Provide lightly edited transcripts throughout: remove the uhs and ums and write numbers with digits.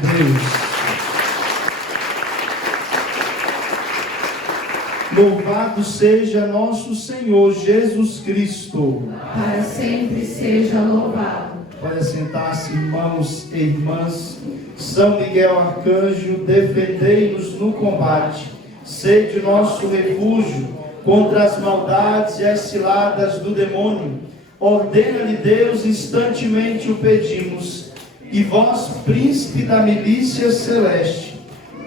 Deus. Louvado seja nosso Senhor Jesus Cristo. Para sempre seja louvado. Pode sentar-se, irmãos e irmãs. São Miguel Arcanjo, defendei-nos no combate. Sede nosso refúgio contra as maldades e as ciladas do demônio. Ordena-lhe Deus, instantemente o pedimos. E vós, príncipe da milícia celeste,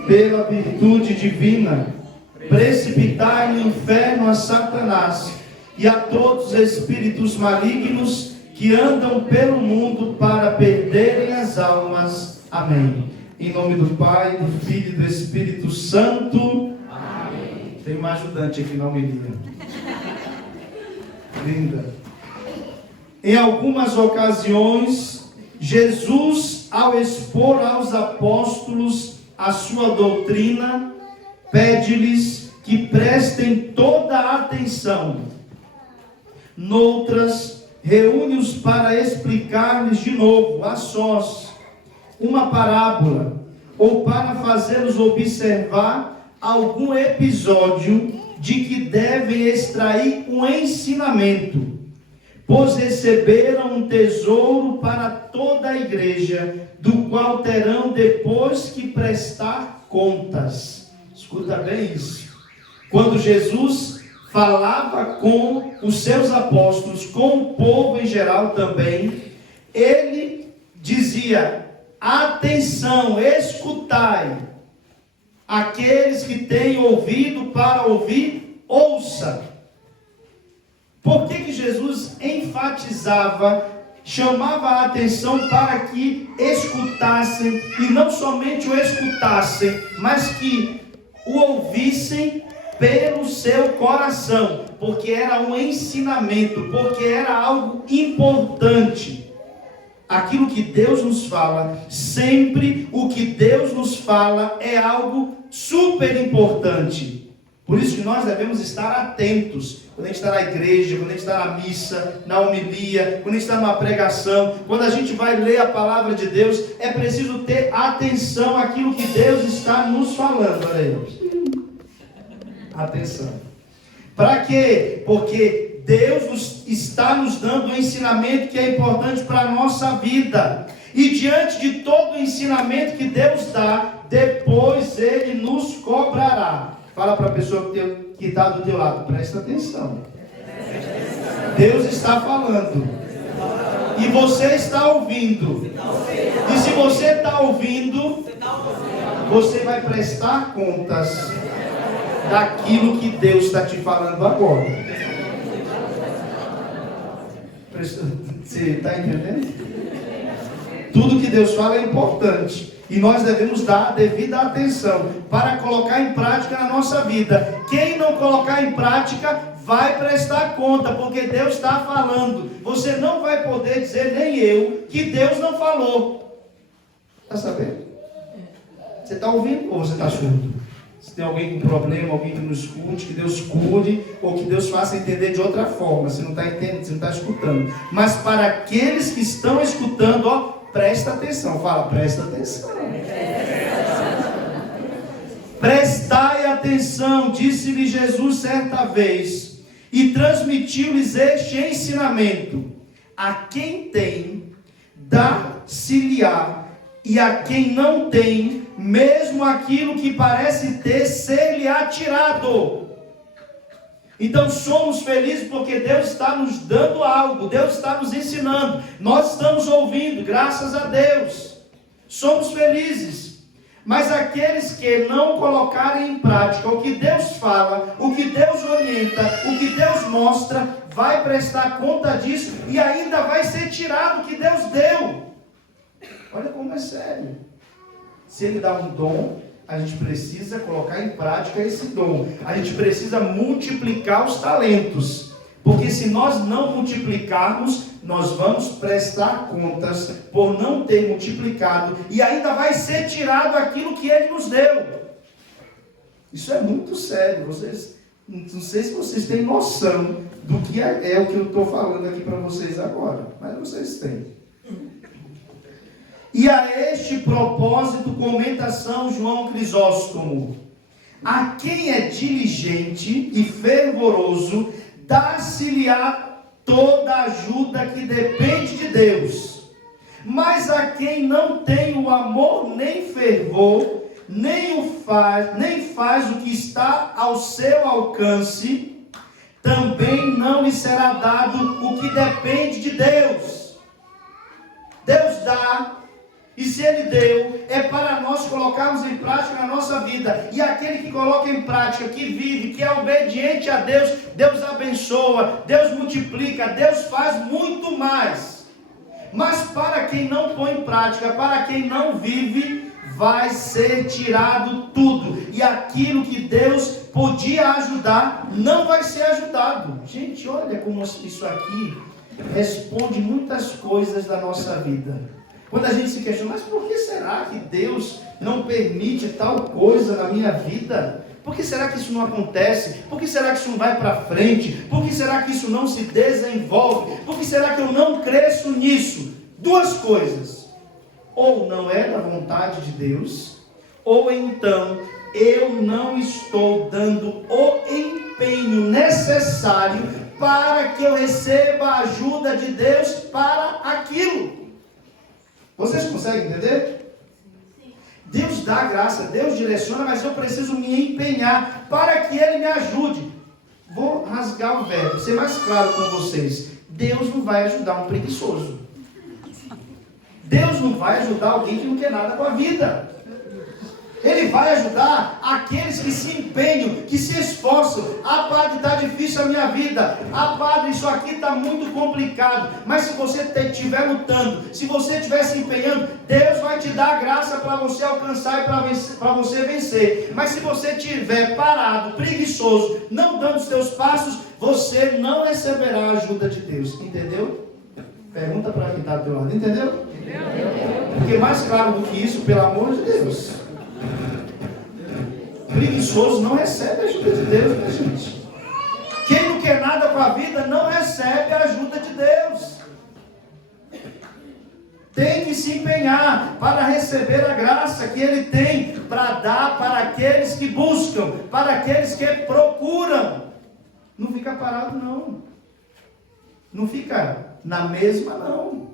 pela virtude divina, precipitai no inferno a Satanás e a todos os espíritos malignos que andam pelo mundo para perderem as almas. Amém. Em nome do Pai, do Filho e do Espírito Santo. Amém. Tem uma ajudante aqui na homilia. Linda. Em algumas ocasiões, Jesus, ao expor aos apóstolos a sua doutrina, pede-lhes que prestem toda a atenção. Noutras, reúne-os para explicar-lhes de novo, a sós, uma parábola, ou para fazê-los observar algum episódio de que devem extrair um ensinamento, pois receberam um tesouro para toda a igreja, do qual terão depois que prestar contas. Escuta bem isso. Quando Jesus falava com os seus apóstolos, com o povo em geral também, ele dizia: atenção, escutai. Aqueles que têm ouvido para ouvir, ouça. Por que Jesus enfatizava, chamava a atenção para que escutassem, e não somente o escutassem, mas que o ouvissem pelo seu coração, porque era um ensinamento, porque era algo importante. Aquilo que Deus nos fala, sempre o que Deus nos fala é algo super importante. Por isso que nós devemos estar atentos, quando a gente está na igreja, quando a gente está na missa, na homilia, quando a gente está numa pregação, quando a gente vai ler a palavra de Deus, é preciso ter atenção àquilo que Deus está nos falando. Olha aí. Atenção. Para quê? Porque Deus está nos dando um ensinamento que é importante para a nossa vida. E diante de todo o ensinamento que Deus dá, depois Ele nos cobrará. Fala para a pessoa que está do teu lado, presta atenção. Deus está falando. E você está ouvindo. E se você está ouvindo, você vai prestar contas daquilo que Deus está te falando agora. Você está entendendo? Tudo que Deus fala é importante. E nós devemos dar a devida atenção para colocar em prática na nossa vida. Quem não colocar em prática vai prestar conta, porque Deus está falando. Você não vai poder dizer, nem eu, que Deus não falou. Está sabendo? Você está ouvindo ou você está surdo? Se tem alguém com problema, alguém que não escute, que Deus cure, ou que Deus faça entender de outra forma. Você não está entendendo, você não está escutando. Mas para aqueles que estão escutando, ó, presta atenção. Fala, presta atenção. Prestai atenção, disse-lhe Jesus certa vez, e transmitiu-lhes este ensinamento: a quem tem, dá-se-lhe-á, e a quem não tem, mesmo aquilo que parece ter, ser-lhe-á tirado. Então somos felizes porque Deus está nos dando algo, Deus está nos ensinando, nós estamos ouvindo, graças a Deus, somos felizes. Mas aqueles que não colocarem em prática o que Deus fala, o que Deus orienta, o que Deus mostra, vai prestar conta disso e ainda vai ser tirado o que Deus deu. Olha como é sério. Se Ele dá um dom, a gente precisa colocar em prática esse dom. A gente precisa multiplicar os talentos. Porque se nós não multiplicarmos, nós vamos prestar contas por não ter multiplicado. E ainda vai ser tirado aquilo que Ele nos deu. Isso é muito sério. Vocês, não sei se vocês têm noção do que é o que eu estou falando aqui para vocês agora. Mas vocês têm. E a este propósito comenta São João Crisóstomo: a quem é diligente e fervoroso, dá-se-lhe-á toda ajuda que depende de Deus. Mas a quem não tem o amor nem fervor, nem faz o que está ao seu alcance, também não lhe será dado o que depende de Deus. Deus dá, e se Ele deu, é para nós colocarmos em prática na nossa vida. E aquele que coloca em prática, que vive, que é obediente a Deus, Deus abençoa, Deus multiplica, Deus faz muito mais. Mas para quem não põe em prática, para quem não vive, vai ser tirado tudo. E aquilo que Deus podia ajudar, não vai ser ajudado. Gente, olha como isso aqui responde muitas coisas da nossa vida. Quando a gente se questiona, mas por que será que Deus não permite tal coisa na minha vida? Por que será que isso não acontece? Por que será que isso não vai para frente? Por que será que isso não se desenvolve? Por que será que eu não cresço nisso? Duas coisas: ou não é da vontade de Deus, ou então eu não estou dando o empenho necessário para que eu receba a ajuda de Deus para aquilo. Vocês conseguem entender? Deus dá graça, Deus direciona, mas eu preciso me empenhar para que Ele me ajude. Vou rasgar o verbo, ser mais claro com vocês. Deus não vai ajudar um preguiçoso. Deus não vai ajudar alguém que não quer nada com a vida. Ele vai ajudar aqueles que se empenham, que se esforçam. Ah, padre, está difícil a minha vida. Ah, padre, isso aqui está muito complicado. Mas se você estiver lutando, se você estiver se empenhando, Deus vai te dar graça para você alcançar e para você vencer. Mas se você estiver parado, preguiçoso, não dando os seus passos, você não receberá a ajuda de Deus. Entendeu? Pergunta para quem está do teu lado. Entendeu? Porque mais claro do que isso, pelo amor de Deus. Preguiçoso não recebe a ajuda de Deus, né, gente? Quem não quer nada com a vida não recebe a ajuda de Deus. Tem que se empenhar para receber a graça que Ele tem para dar para aqueles que buscam, para aqueles que procuram. Não fica parado, não. Não fica na mesma, não.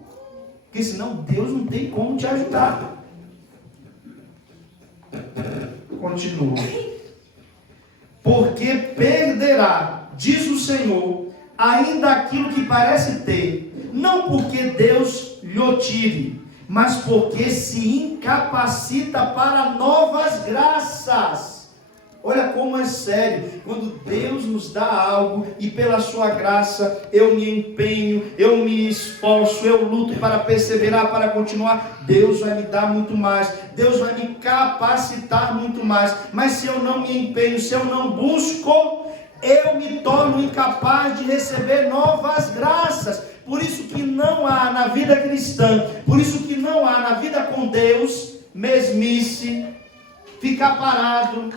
Porque senão Deus não tem como te ajudar. Continua. Porque perderá, diz o Senhor, ainda aquilo que parece ter, não porque Deus lhe o tire, mas porque se incapacita para novas graças. Olha como é sério, quando Deus nos dá algo e pela sua graça eu me empenho, eu me esforço, eu luto para perseverar, para continuar, Deus vai me dar muito mais, Deus vai me capacitar muito mais. Mas se eu não me empenho, se eu não busco, eu me torno incapaz de receber novas graças. Por isso que não há na vida cristã, por isso que não há na vida com Deus, mesmice, ficar parado,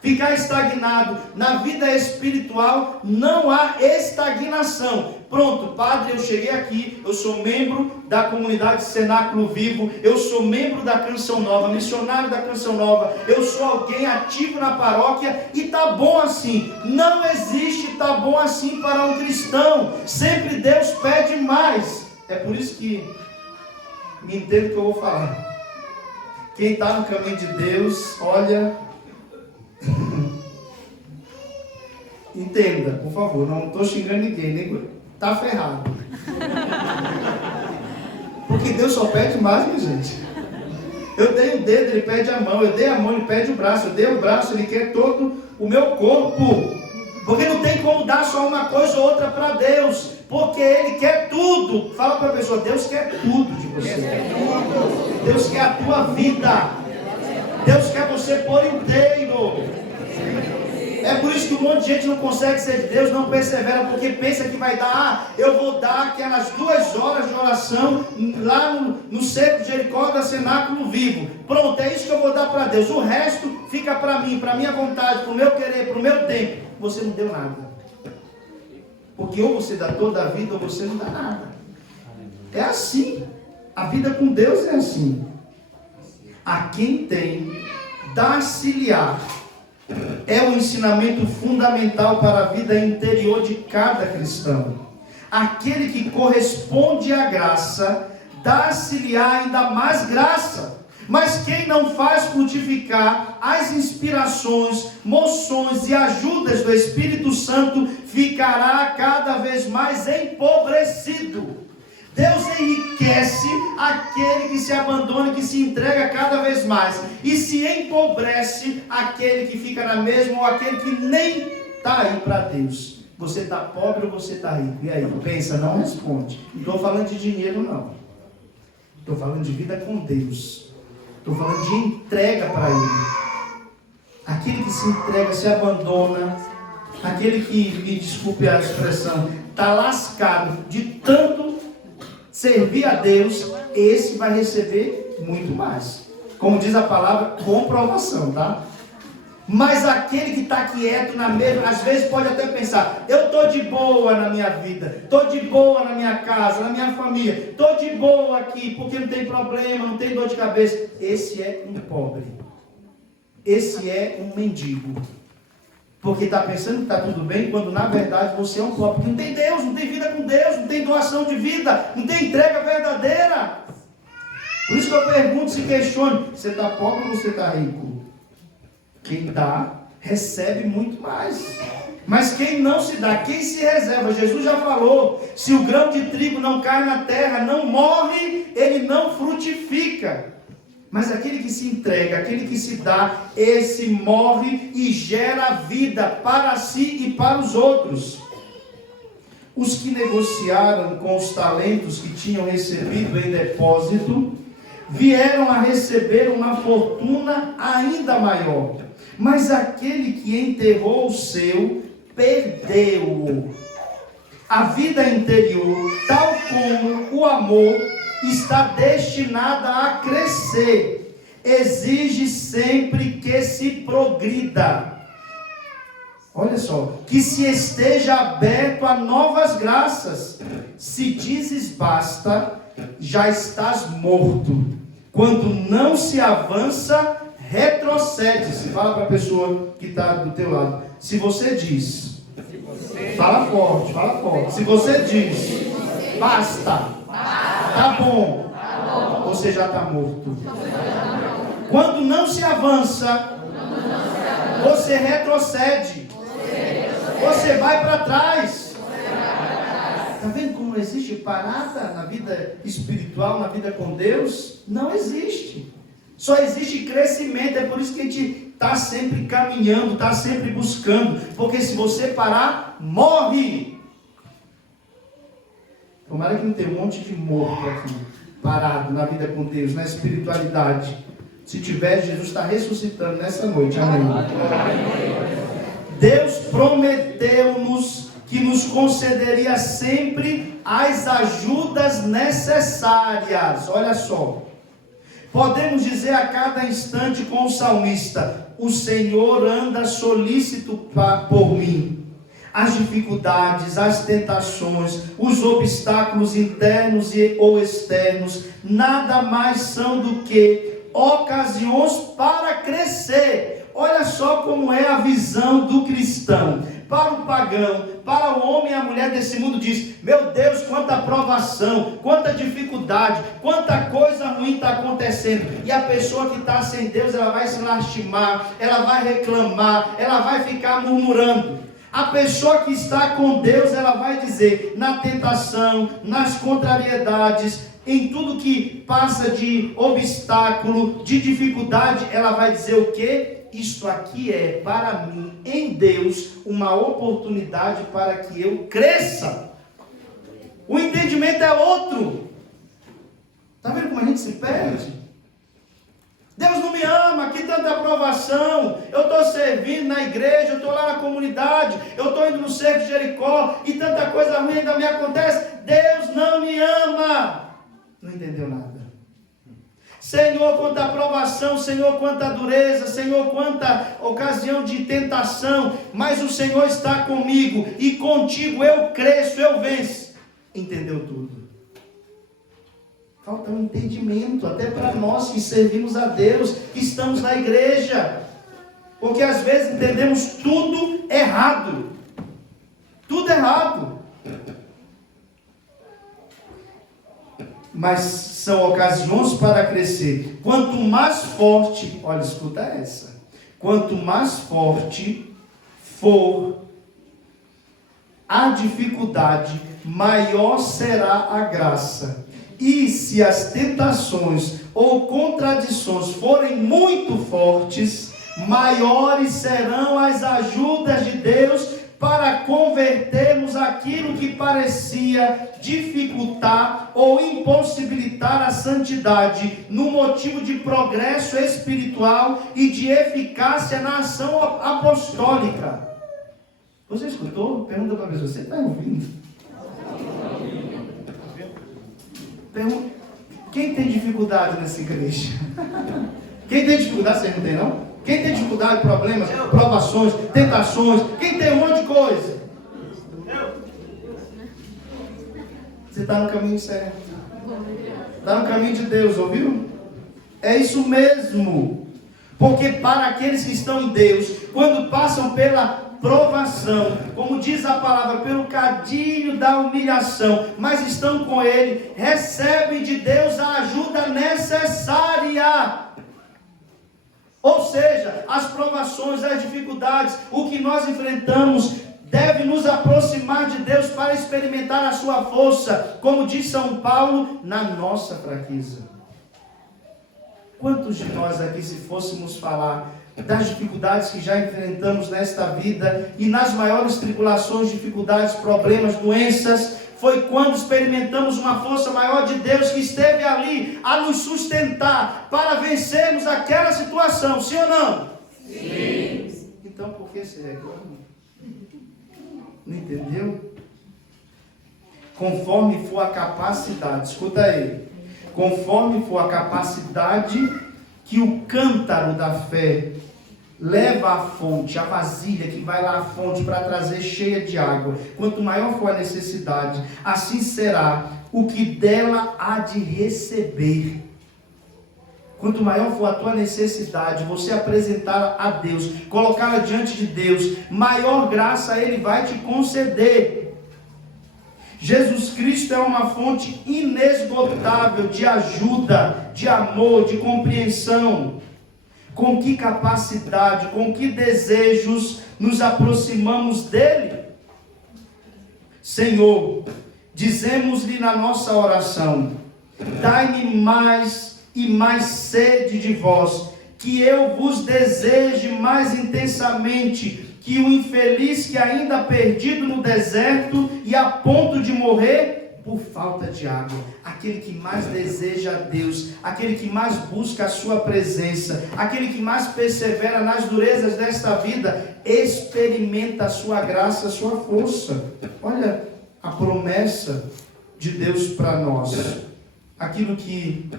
ficar estagnado. Na vida espiritual não há estagnação. Pronto, padre, eu cheguei aqui, eu sou membro da comunidade Cenáculo Vivo, eu sou membro da Canção Nova, missionário da Canção Nova, eu sou alguém ativo na paróquia e tá bom assim. Não existe tá bom assim para um cristão. Sempre Deus pede mais. É por isso que me entendo o que eu vou falar. Quem está no caminho de Deus, olha, entenda, por favor, não estou xingando ninguém, nem está ferrado. Porque Deus só pede mais, minha gente. Eu dei o dedo, Ele pede a mão, eu dei a mão, Ele pede o braço, eu dei o braço, Ele quer todo o meu corpo. Porque não tem como dar só uma coisa ou outra para Deus, porque Ele quer tudo. Fala para a pessoa, Deus quer tudo de você. Deus quer a tua vida. Deus quer você por inteiro. É por isso que um monte de gente não consegue ser de Deus, não persevera, porque pensa que vai dar, eu vou dar aquelas 2 horas de oração lá no Cerco de Jericó da Cenáculo Vivo. Pronto, é isso que eu vou dar para Deus. O resto fica para mim, para minha vontade, para o meu querer, para o meu tempo. Você não deu nada. Porque ou você dá toda a vida ou você não dá nada. É assim. A vida com Deus é assim. A quem tem, dá-se-lhe-á. É um ensinamento fundamental para a vida interior de cada cristão. Aquele que corresponde à graça, dá-se-lhe-á ainda mais graça. Mas quem não faz frutificar as inspirações, moções e ajudas do Espírito Santo, ficará cada vez mais empobrecido. Deus enriquece aquele que se abandona, que se entrega cada vez mais, e se empobrece aquele que fica na mesma, ou aquele que nem está aí para Deus. Você está pobre ou você está rico? E aí? Pensa, não responde. Não estou falando de dinheiro, não. Estou falando de vida com Deus. Estou falando de entrega para Ele. Aquele que se entrega, se abandona, aquele que, me desculpe a expressão, está lascado de tanto servir a Deus, esse vai receber muito mais. Como diz a palavra, comprovação, tá? Mas aquele que está quieto na mesma, às vezes pode até pensar, eu estou de boa na minha vida, estou de boa na minha casa, na minha família, estou de boa aqui, porque não tem problema, não tem dor de cabeça. Esse é um pobre. Esse é um mendigo. Porque está pensando que está tudo bem, quando na verdade você é um pobre. Porque não tem Deus, não tem vida com Deus, não tem doação de vida, não tem entrega verdadeira. Por isso que eu pergunto, se questione, você está pobre ou você está rico? Quem dá, recebe muito mais. Mas quem não se dá, quem se reserva, Jesus já falou, se o grão de trigo não cai na terra, não morre, ele não frutifica. Mas aquele que se entrega, aquele que se dá, esse morre e gera vida para si e para os outros. Os que negociaram com os talentos que tinham recebido em depósito, vieram a receber uma fortuna ainda maior. Mas aquele que enterrou o seu, perdeu-o. A vida interior, tal como o amor, está destinada a crescer. Exige sempre que se progrida. Olha só, que se esteja aberto a novas graças. Se dizes basta, já estás morto. Quando não se avança, retrocede. Se fala para a pessoa que está do teu lado. Se você diz, fala forte, fala forte. Se você diz, basta, tá bom, você já está morto. Quando não se avança, você retrocede. Você vai para trás. Está vendo como existe parada na vida espiritual, na vida com Deus? Não existe. Só existe crescimento. É por isso que a gente está sempre caminhando, está sempre buscando. Porque se você parar, morre. Tomara que não tenha um monte de morto aqui, parado na vida com Deus, na espiritualidade. Se tiver, Jesus está ressuscitando nessa noite. Amém. Deus prometeu-nos que nos concederia sempre as ajudas necessárias. Olha só. Podemos dizer a cada instante com o salmista: o Senhor anda solícito por mim. As dificuldades, as tentações, os obstáculos internos ou externos, nada mais são do que ocasiões para crescer. Olha só como é a visão do cristão. Para o pagão, para o homem e a mulher desse mundo, diz: meu Deus, quanta provação, quanta dificuldade, quanta coisa ruim está acontecendo. E a pessoa que está sem Deus, ela vai se lastimar, ela vai reclamar, ela vai ficar murmurando. A pessoa que está com Deus, ela vai dizer, na tentação, nas contrariedades, em tudo que passa de obstáculo, de dificuldade, ela vai dizer o quê? Isto aqui é, para mim, em Deus, uma oportunidade para que eu cresça. O entendimento é outro. Está vendo como a gente se perde? Deus não me ama, que tanta aprovação, eu estou servindo na igreja, eu estou lá na comunidade, eu estou indo no cerco de Jericó, e tanta coisa ruim ainda me acontece. Deus não me ama. Não entendeu nada. Senhor, quanta aprovação, Senhor, quanta dureza, Senhor, quanta ocasião de tentação, mas o Senhor está comigo, e contigo eu cresço, eu venço. Entendeu tudo. Falta um entendimento, até para nós que servimos a Deus, que estamos na igreja. Porque às vezes entendemos tudo errado. Tudo errado. Mas são ocasiões para crescer. Quanto mais forte, olha, escuta essa. Quanto mais forte for a dificuldade, maior será a graça. E se as tentações ou contradições forem muito fortes, maiores serão as ajudas de Deus para convertermos aquilo que parecia dificultar ou impossibilitar a santidade no motivo de progresso espiritual e de eficácia na ação apostólica. Você escutou? Pergunta para a pessoa, você está ouvindo? Quem tem dificuldade nessa igreja? Quem tem dificuldade, você não tem não? Quem tem dificuldade, problemas, provações, tentações, quem tem um monte de coisa? Você está no caminho certo. Está no caminho de Deus, ouviu? É isso mesmo. Porque para aqueles que estão em Deus, quando passam pela provação, como diz a palavra, pelo cadinho da humilhação, mas estão com Ele, recebem de Deus a ajuda necessária. Ou seja, as provações, as dificuldades, o que nós enfrentamos, deve nos aproximar de Deus para experimentar a sua força, como diz São Paulo, na nossa fraqueza. Quantos de nós aqui, se fôssemos falar das dificuldades que já enfrentamos nesta vida, e nas maiores tribulações, dificuldades, problemas, doenças, foi quando experimentamos uma força maior de Deus que esteve ali a nos sustentar para vencermos aquela situação, sim ou não? Sim. Então por que se reclama? Não entendeu? Conforme for a capacidade, escuta aí, conforme for a capacidade que o cântaro da fé leva à fonte, a vasilha que vai lá à fonte para trazer cheia de água, quanto maior for a necessidade, assim será o que dela há de receber. Quanto maior for a tua necessidade, você apresentar a Deus, colocá-la diante de Deus, maior graça Ele vai te conceder. Jesus Cristo é uma fonte inesgotável de ajuda, de amor, de compreensão. Com que capacidade, com que desejos nos aproximamos dele? Senhor, dizemos-lhe na nossa oração: dai-me mais e mais sede de vós, que eu vos deseje mais intensamente que o infeliz que ainda perdido no deserto e a ponto de morrer por falta de água, aquele que mais deseja a Deus, aquele que mais busca a sua presença, aquele que mais persevera nas durezas desta vida, experimenta a sua graça, a sua força. Olha a promessa de Deus para nós, aquilo que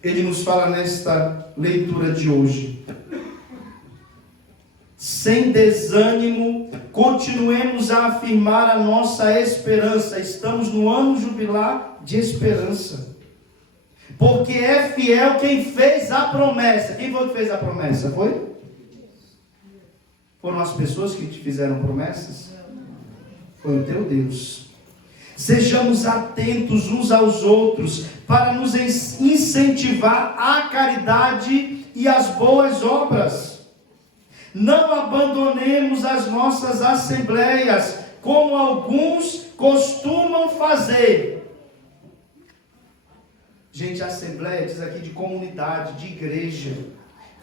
Ele nos fala nesta leitura de hoje. Sem desânimo, continuemos a afirmar a nossa esperança. Estamos no ano jubilar de esperança. Porque é fiel quem fez a promessa. Quem foi que fez a promessa? Foi? Foram as pessoas que te fizeram promessas? Foi o teu Deus. Sejamos atentos uns aos outros para nos incentivar à caridade e às boas obras. Não abandonemos as nossas assembleias, como alguns costumam fazer. Gente, a assembleia diz aqui de comunidade, de igreja.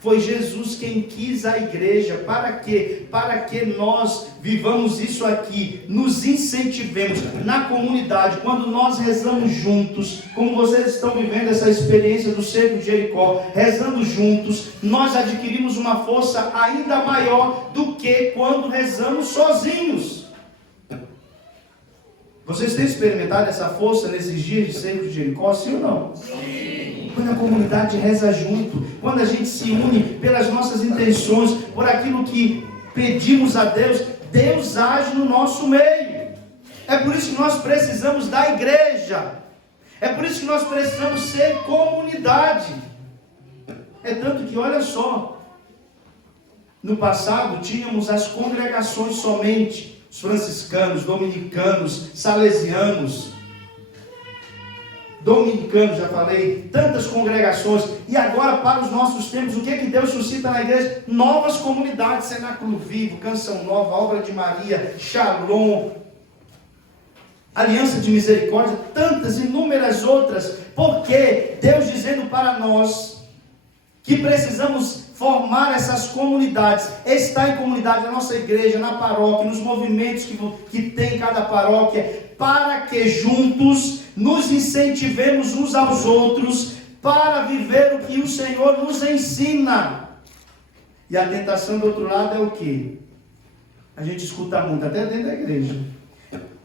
Foi Jesus quem quis a igreja. Para quê? Para que nós vivamos isso aqui, nos incentivemos na comunidade, quando nós rezamos juntos, como vocês estão vivendo essa experiência do cerco de Jericó, rezando juntos, nós adquirimos uma força ainda maior do que quando rezamos sozinhos. Vocês têm experimentado essa força nesses dias de cerco de Jericó, sim ou não? Sim. Quando a comunidade reza junto, quando a gente se une pelas nossas intenções, por aquilo que pedimos a Deus, Deus age no nosso meio. É por isso que nós precisamos da igreja. É por isso que nós precisamos ser comunidade. É tanto que, olha só, no passado tínhamos as congregações somente, os franciscanos, dominicanos, salesianos, já falei, tantas congregações. E agora, para os nossos tempos, o que é que Deus suscita na igreja? Novas comunidades, Cenáculo Vivo, Canção Nova, Obra de Maria, Shalom, Aliança de Misericórdia, tantas, inúmeras outras. Porque Deus dizendo para nós que precisamos formar essas comunidades, estar em comunidade na nossa igreja, na paróquia, nos movimentos que tem em cada paróquia, para que juntos nos incentivemos uns aos outros para viver o que o Senhor nos ensina. E a tentação do outro lado é o quê? A gente escuta muito, até dentro da igreja.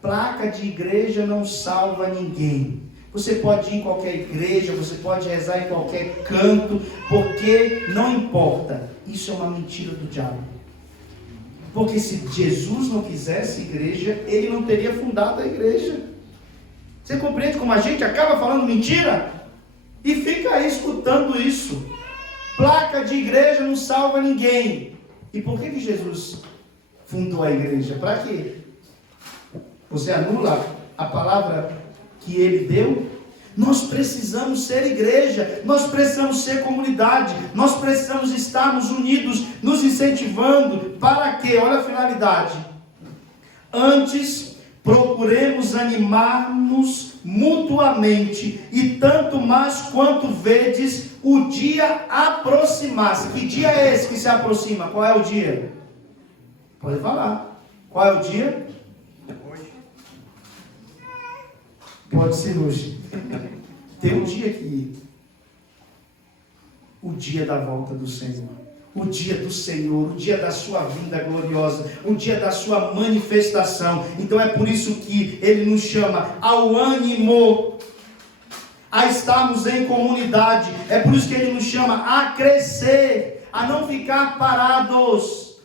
Placa de igreja não salva ninguém. Você pode ir em qualquer igreja, você pode rezar em qualquer canto, porque não importa. Isso é uma mentira do diabo. Porque se Jesus não quisesse igreja, ele não teria fundado a igreja. Você compreende como a gente acaba falando mentira? E fica aí escutando isso. Placa de igreja não salva ninguém. E por que Jesus fundou a igreja? Para quê? Você anula a palavra que ele deu? Nós precisamos ser igreja, nós precisamos ser comunidade, nós precisamos estarmos unidos, nos incentivando. Para quê? Olha a finalidade. Antes, procuremos animar-nos mutuamente, e tanto mais quanto vedes o dia aproximar-se. Que dia é esse que se aproxima? Qual é o dia? Pode falar. Qual é o dia? Pode ser hoje. Tem um dia que... o dia da volta do Senhor. O dia do Senhor, o dia da sua vinda gloriosa, o dia da sua manifestação. Então é por isso que ele nos chama ao ânimo, a estarmos em comunidade. É por isso que ele nos chama a crescer, a não ficar parados,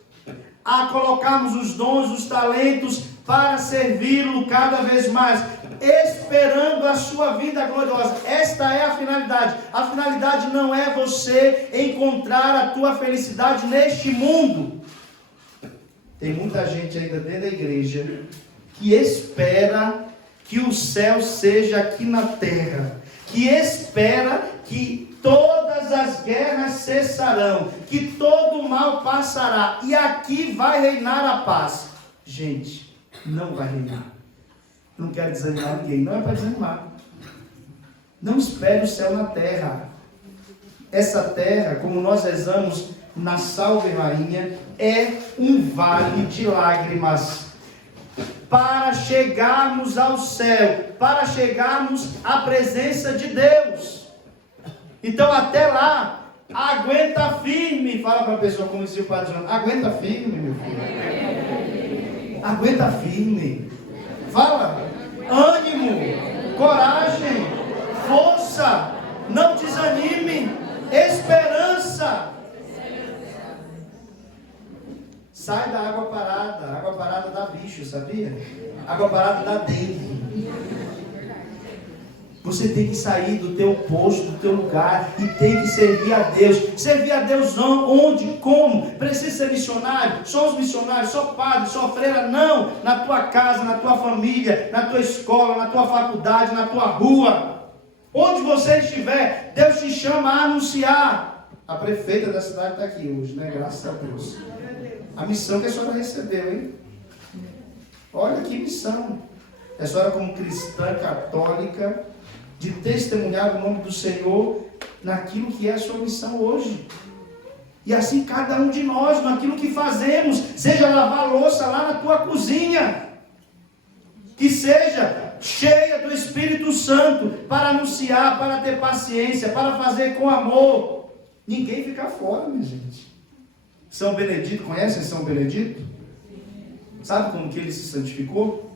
a colocarmos os dons, os talentos para servi-lo cada vez mais, esperando a sua vida gloriosa. Esta é a finalidade. A finalidade não é você encontrar a tua felicidade neste mundo. Tem muita gente ainda dentro da igreja que espera que o céu seja aqui na terra, que espera que todas as guerras cessarão, que todo o mal passará e aqui vai reinar a paz. Gente, não vai reinar. Não quero desanimar ninguém, não é para desanimar. Não espere o céu na terra. Essa terra, como nós rezamos na Salve Rainha, é um vale de lágrimas. Para chegarmos ao céu, para chegarmos à presença de Deus. Então até lá, aguenta firme. Fala para a pessoa, como dizia o Padre João, aguenta firme, meu filho. Aguenta firme. Fala, ânimo, coragem, força, não desanime, esperança. Sai da água parada. A água parada dá bicho, sabia? Água parada dá dengue. Você tem que sair do teu posto, do teu lugar, e tem que servir a Deus. Servir a Deus onde? Como? Precisa ser missionário? Só os missionários, só padre, só freira? Não! Na tua casa, na tua família, na tua escola, na tua faculdade, na tua rua. Onde você estiver, Deus te chama a anunciar. A prefeita da cidade está aqui hoje, né? Graças a Deus. A missão que a senhora recebeu, hein? Olha que missão. A senhora, como cristã católica, de testemunhar o nome do Senhor naquilo que é a sua missão hoje. E assim cada um de nós, naquilo que fazemos, seja lavar louça lá na tua cozinha, que seja cheia do Espírito Santo, para anunciar, para ter paciência, para fazer com amor. Ninguém fica fora, minha gente. São Benedito, conhecem São Benedito? Sabe como que ele se santificou?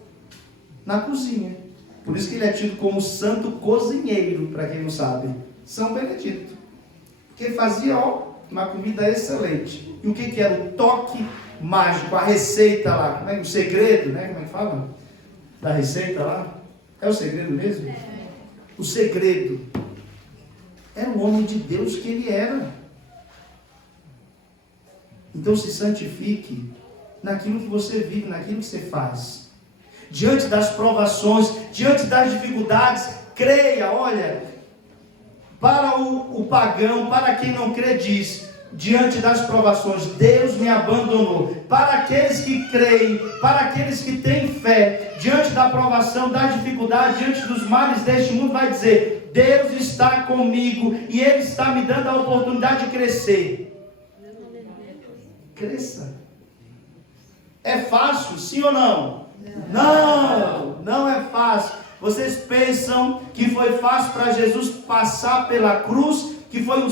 Na cozinha. Por isso que ele é tido como santo cozinheiro, para quem não sabe. São Benedito. Porque fazia, uma comida excelente. E o que era o toque mágico, a receita lá, né? O segredo, né? Como é que fala? Da receita lá? É o segredo mesmo? O segredo era o homem de Deus que ele era. Então se santifique naquilo que você vive, naquilo que você faz. Diante das provações, diante das dificuldades, creia, olha, para o pagão, para quem não crê, diz, diante das provações, Deus me abandonou. Para aqueles que creem, para aqueles que têm fé, diante da provação, da dificuldade, diante dos males deste mundo, vai dizer, Deus está comigo e Ele está me dando a oportunidade de crescer. Cresça. É fácil, sim ou não? Não, não é fácil. Vocês pensam que foi fácil para Jesus passar pela cruz, que foi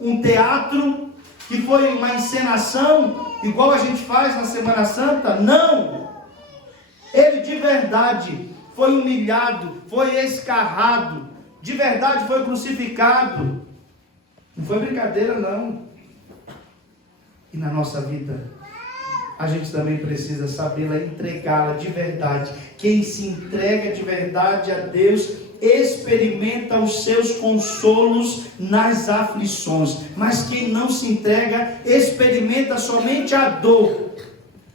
um teatro, que foi uma encenação, igual a gente faz na Semana Santa? Não! Ele de verdade foi humilhado, foi escarrado, de verdade foi crucificado. Não foi brincadeira, não. E na nossa vida, a gente também precisa sabê-la entregá-la de verdade. Quem se entrega de verdade a Deus, experimenta os seus consolos nas aflições. Mas quem não se entrega, experimenta somente a dor,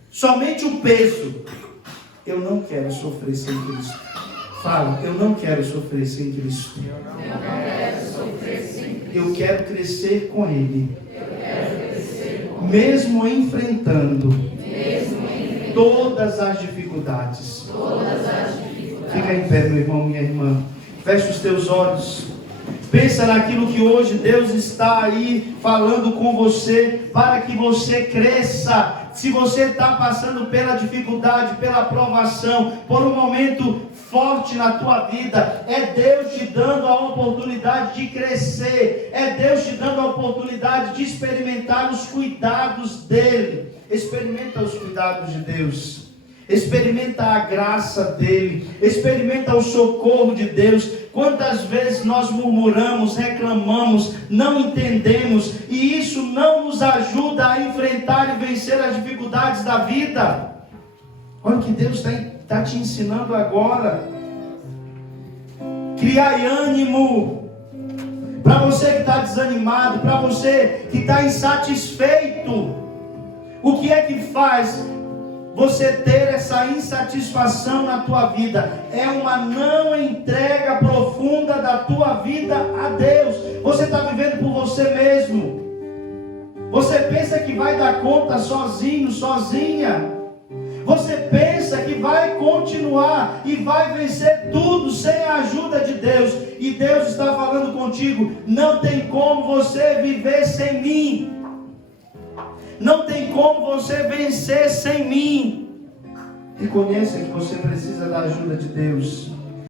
somente o peso. Eu não quero sofrer sem Cristo. Fala, eu não quero sofrer sem Cristo. Eu quero crescer com Ele. Mesmo enfrentando todas as dificuldades. Fica em pé, meu irmão, minha irmã. Feche os teus olhos. Pensa naquilo que hoje Deus está aí falando com você, para que você cresça. Se você está passando pela dificuldade, pela provação, por um momento forte na tua vida, é Deus te dando a oportunidade de crescer, é Deus te dando a oportunidade de experimentar os cuidados dEle. Experimenta os cuidados de Deus, experimenta a graça dEle, experimenta o socorro de Deus. Quantas vezes nós murmuramos, reclamamos, não entendemos, e isso não nos ajuda a enfrentar e vencer as dificuldades da vida. Olha o que Deus está te ensinando agora. Criai ânimo. Para você que está desanimado, para você que está insatisfeito, o que é que faz você ter essa insatisfação na tua vida? É uma não entrega profunda da tua vida a Deus. Você está vivendo por você mesmo. Você pensa que vai dar conta sozinho, sozinha. Você pensa que vai continuar e vai vencer tudo sem a ajuda de Deus. E Deus está falando contigo, não tem como você viver sem mim. Não tem como você vencer sem mim. Reconheça que você precisa da ajuda de Deus.